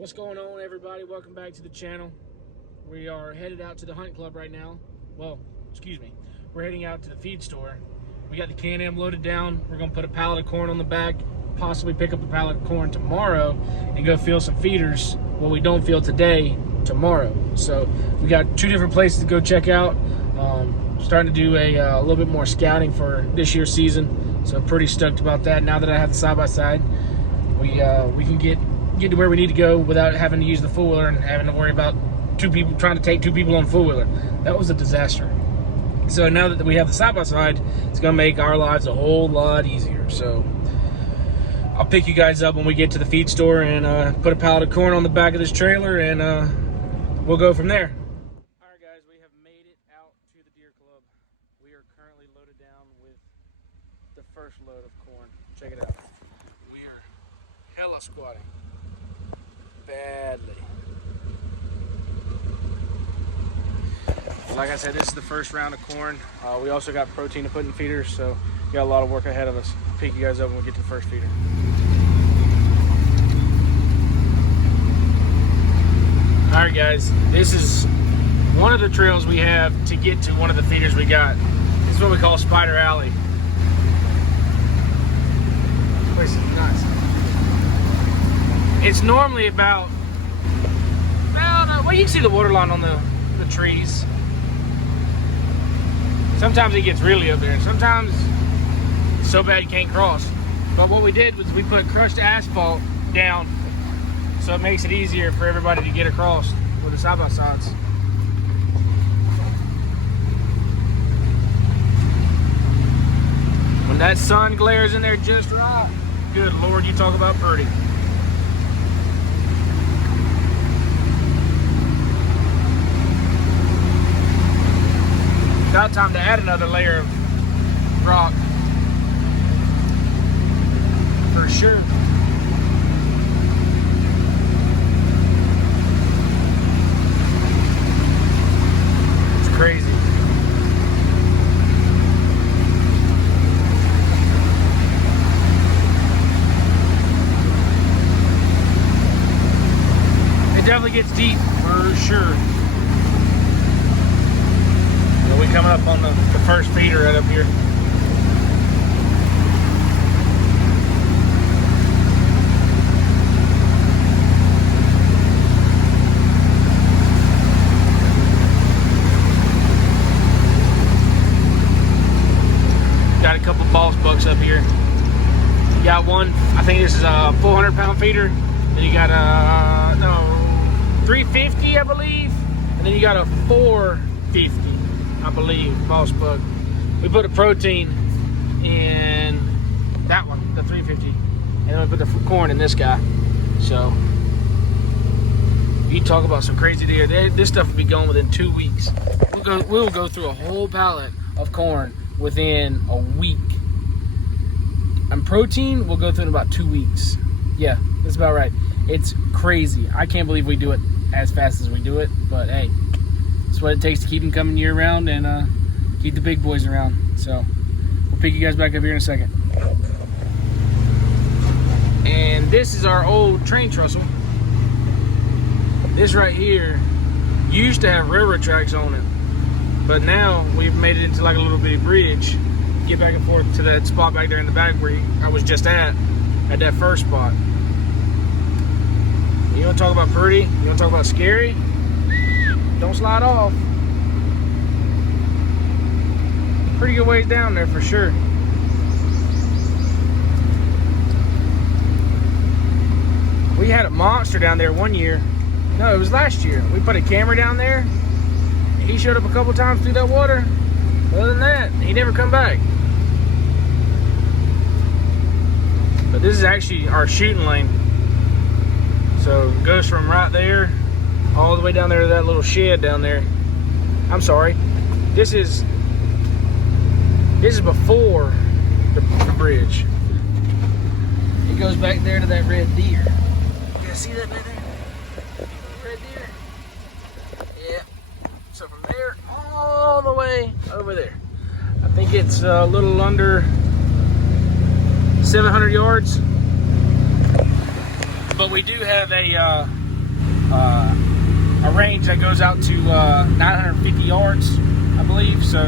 What's going on, everybody? Welcome back to the channel. We are headed out to the hunt club right now. Well, excuse me. We're heading out to the feed store. We got the Canam loaded down. We're gonna put a pallet of corn on the back, possibly pick up a pallet of corn tomorrow and go fill some feeders. What we don't fill today, tomorrow. So we got two different places to go check out. Starting to do a little bit more scouting for this year's season. So pretty stoked about that. Now that I have the side-by-side, we can get to where we need to go without having to use the four-wheeler and having to worry about trying to take two people on the four-wheeler. That was a disaster. So now that we have the side-by-side, it's gonna make our lives a whole lot easier. So I'll pick you guys up when we get to the feed store and put a pallet of corn on the back of this trailer, and we'll go from there. All right, guys, we have made it out to the deer club. We are currently loaded down with the first load of corn. Check it out. We are hella squatting. Badly. Like I said, this is the first round of corn. We also got protein to put in feeders, so we got a lot of work ahead of us. I'll pick you guys up when we get to the first feeder. All right, guys, this is one of the trails we have to get to one of the feeders we got. This is what we call Spider Alley. This place is nuts. It's normally about, well, you can see the water line on the trees. Sometimes it gets really up there, and sometimes it's so bad you can't cross. But what we did was we put crushed asphalt down, so it makes it easier for everybody to get across with the side-by-sides. When that sun glares in there just right, good Lord, you talk about pretty. About time to add another layer of rock, for sure. It's crazy. It definitely gets deep, for sure. We coming up on the first feeder right up here. Got a couple boss bucks up here. You got one, I think this is a 400-pound feeder. Then you got a 350, I believe. And then you got a 450. I believe, boss buck. We put a protein in that one, the 350, and then we put the corn in this guy. So you talk about some crazy deer. This stuff will be going within 2 weeks. We'll go through a whole pallet of corn within a week. And protein, we'll go through in about 2 weeks. Yeah, that's about right. It's crazy. I can't believe we do it as fast as we do it, but hey. That's what it takes to keep them coming year round and keep the big boys around. So we'll pick you guys back up here in a second. And this is our old train trestle. This right here used to have railroad tracks on it, but now we've made it into like a little bitty bridge. Get back and forth to that spot back there in the back where I was just at that first spot. You want to talk about pretty? You want to talk about scary? Don't slide off. Pretty good ways down there for sure. We had a monster down there one year. No, it was last year. We put a camera down there. He showed up a couple times through that water. Other than that, he never come back. But this is actually our shooting lane. So it goes from right there all the way down there to that little shed down there. I'm sorry. This is before the bridge. It goes back there to that red deer. You guys see that right there? Red deer? Yeah. So from there all the way over there. I think it's a little under 700 yards. But we do have a a range that goes out to 950 yards, I believe. So,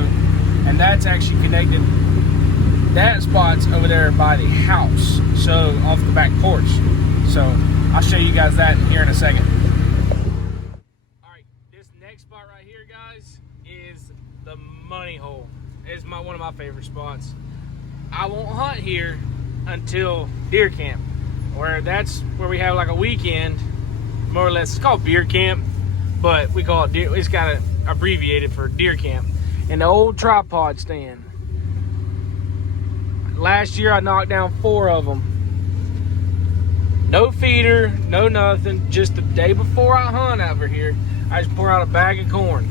and that's actually connected. That spot's over there by the house, so off the back porch. So I'll show you guys that here in a second. All right, this next spot right here, guys, is the money hole. It's one of my favorite spots. I won't hunt here until deer camp, that's where we have like a weekend, more or less. It's called beer camp, but we call it deer. It's kind of abbreviated for deer camp. And the old tripod stand. Last year I knocked down 4 of them. No feeder, no nothing. Just the day before I hunt over here, I just pour out a bag of corn.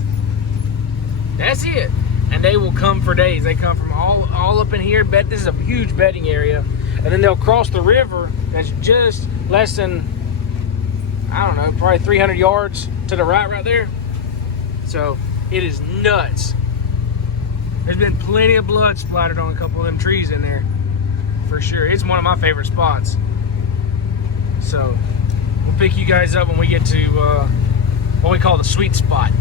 That's it. And they will come for days. They come from all up in here. This is a huge bedding area. And then they'll cross the river that's just less than, I don't know, probably 300 yards to the right there. So it is nuts. There's been plenty of blood splattered on a couple of them trees in there, for sure. It's one of my favorite spots. So we'll pick you guys up when we get to what we call the sweet spot.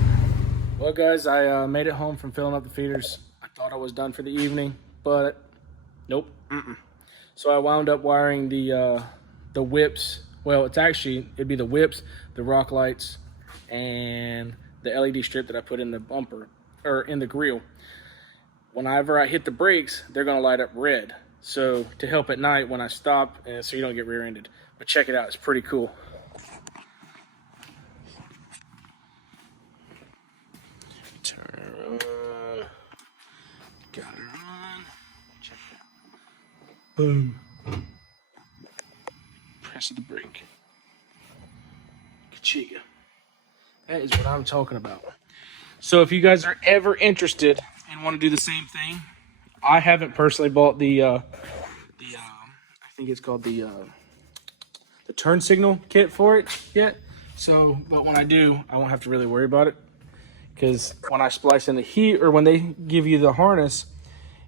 Well, guys, I made it home from filling up the feeders. I thought I was done for the evening, but nope. So I wound up wiring the whips. Well, it'd be the whips, the rock lights, and the LED strip that I put in the bumper, or in the grill. Whenever I hit the brakes, they're gonna light up red. So to help at night when I stop, so you don't get rear-ended. But check it out, it's pretty cool. Turn on. Got her on. Check it out. Boom. Press the brake. Kachiga. That is what I'm talking about. So if you guys are ever interested and want to do the same thing, I haven't personally bought I think it's called the turn signal kit for it yet. So, but when I do, I won't have to really worry about it, because when I splice into here, or when they give you the harness,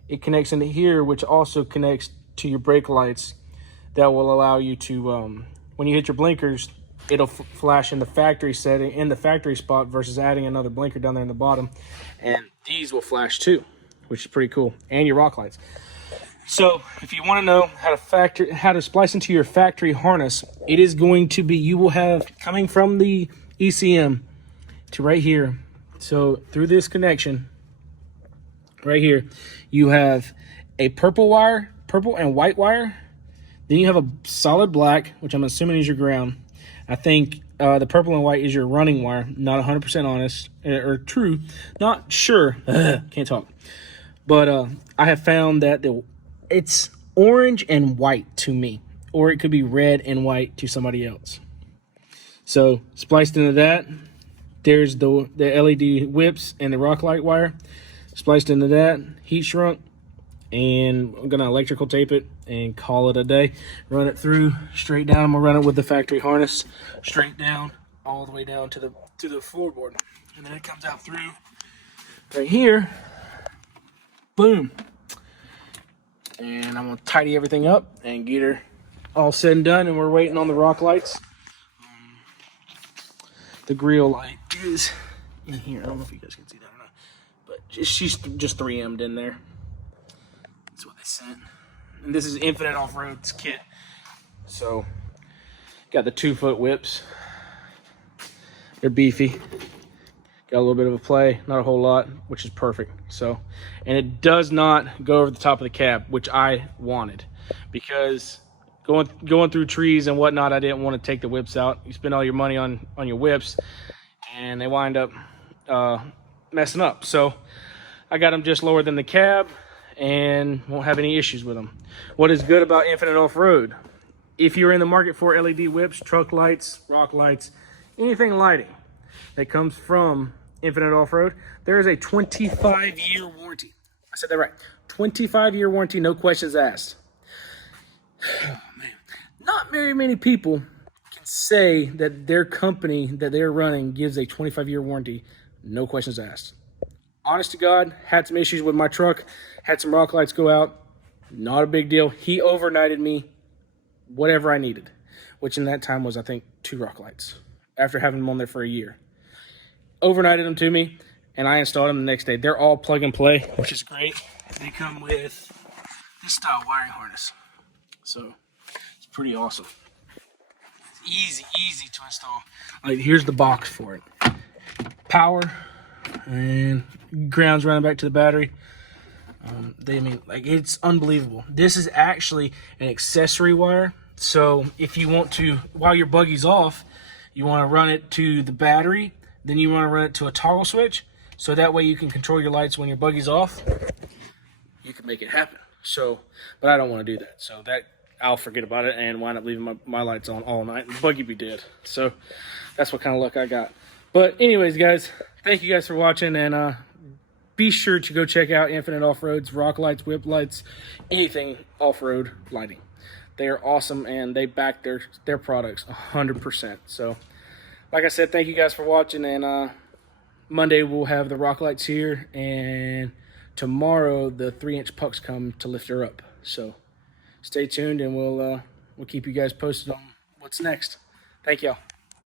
it connects into here, which also connects to your brake lights. That will allow you to, when you hit your blinkers, it'll flash in the factory setting, in the factory spot, versus adding another blinker down there in the bottom. And these will flash too, which is pretty cool. And your rock lights. So if you want to know how to splice into your factory harness, it is going to be, you will have, coming from the ECM to right here. So through this connection right here, you have a purple and white wire. Then you have a solid black, which I'm assuming is your ground. I think the purple and white is your running wire. Not 100% honest or true. Not sure. Can't talk. But I have found that it's orange and white to me, or it could be red and white to somebody else. So spliced into that, there's the LED whips and the rock light wire. Spliced into that, heat shrunk, and I'm gonna electrical tape it and call it a day. Run it through straight down. I'm gonna run it with the factory harness straight down, all the way down to the floorboard, and then it comes out through right here. Boom. And I'm gonna tidy everything up and get her all said and done. And we're waiting on the rock lights. The grill light is in here. I don't know if you guys can see that or not, but she's just 3M'd in there. That's what they sent. And this is Infinite Off-Road's kit. So got the 2-foot whips. They're beefy. Got a little bit of a play, not a whole lot, which is perfect. So, and it does not go over the top of the cab, which I wanted, because going through trees and whatnot, I didn't want to take the whips out. You spend all your money on your whips, and they wind up messing up. So I got them just lower than the cab, and won't have any issues with them. What is good about Infinite Off-Road, if you're in the market for LED whips, truck lights, rock lights, anything lighting that comes from Infinite Off-Road, there is a 25-year warranty. I said that right. 25-year warranty, no questions asked. Oh, man. Not very many people can say that their company that they're running gives a 25-year warranty, no questions asked. Honest to God, had some issues with my truck, had some rock lights go out, not a big deal. He overnighted me whatever I needed, which in that time was, I think, 2 rock lights. after having them on there for a year. Overnighted them to me, and I installed them the next day. They're all plug and play, which is great. They come with this style wiring harness, so it's pretty awesome. It's easy to install. Like, here's the box for it. Power and ground's running back to the battery. It's unbelievable. This is actually an accessory wire. So if you want to, while your buggy's off, you want to run it to the battery, then you want to run it to a toggle switch, so that way you can control your lights when your buggy's off. You can make it happen. So, but I don't want to do that. So that I'll forget about it and wind up leaving my lights on all night and the buggy be dead. So that's what kind of luck I got. But anyways, guys, thank you guys for watching, and be sure to go check out Infinite Off-Roads, rock lights, whip lights, anything off-road lighting. They are awesome, and they back their products 100%. So, like I said, thank you guys for watching, and Monday we'll have the rock lights here, and tomorrow the 3-inch pucks come to lift her up. So, stay tuned, and we'll keep you guys posted on what's next. Thank y'all.